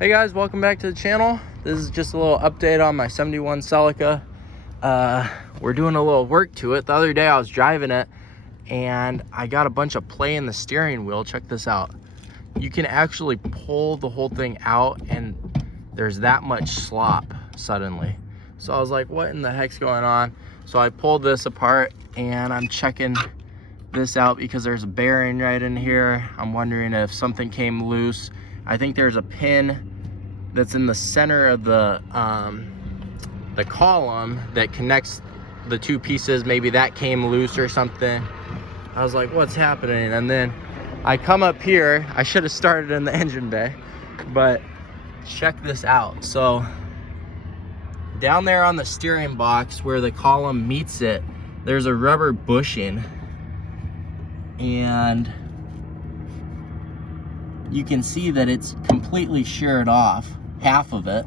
Hey guys, welcome back to the channel. This is just a little update on my 71 Celica. We're doing a little work to it. The other day I was driving it and I got a bunch of play in the steering wheel. Check this out. You can actually pull the whole thing out and there's that much slop suddenly. So I was like, what in the heck's going on? So I pulled this apart and I'm checking this out because there's a bearing right in here. I'm wondering if something came loose. I think there's a pin that's in the center of the column that connects the two pieces. Maybe that came loose or something. I was like, what's happening? And then I come up here. I should have started in the engine bay, but check this out. So down there on the steering box where the column meets it, there's a rubber bushing, and you can see that it's completely sheared off, half of it.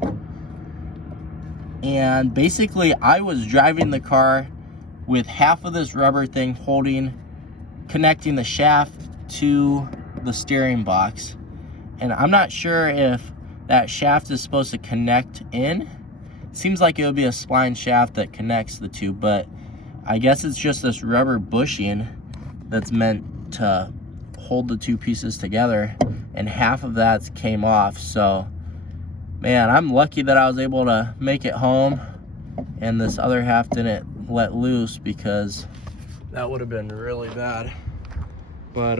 And basically I was driving the car with half of this rubber thing connecting the shaft to the steering box. And I'm not sure if that shaft is supposed to connect in. It seems like it would be a spline shaft that connects the two, but I guess it's just this rubber bushing that's meant to hold the two pieces together, and half of that came off. So man, I'm lucky that I was able to make it home and this other half didn't let loose, because that would have been really bad. But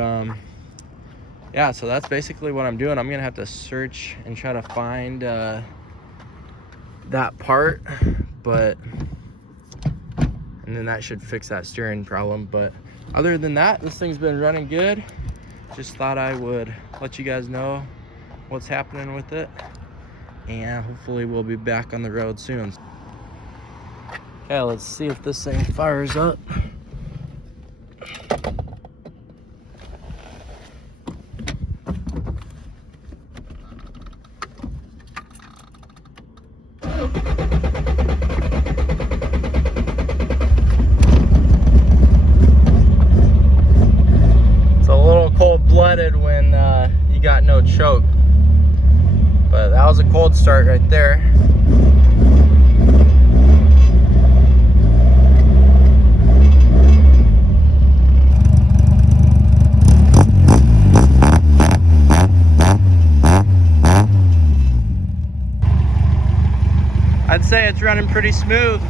yeah, so that's basically what I'm doing. I'm gonna have to search and try to find that part, but and then that should fix that steering problem. But other than that, this thing's been running good. Just thought I would let you guys know what's happening with it, and hopefully we'll be back on the road soon. Okay, let's see if this thing fires up. Cold-blooded when you got no choke, but that was a cold start right there. I'd say it's running pretty smooth.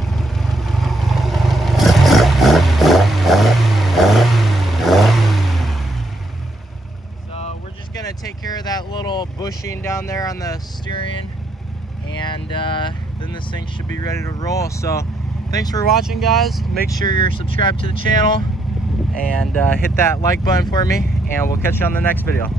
Gonna take care of that little bushing down there on the steering, and then this thing should be ready to roll. So thanks for watching, guys. Make sure you're subscribed to the channel and hit that like button for me, and we'll catch you on the next video.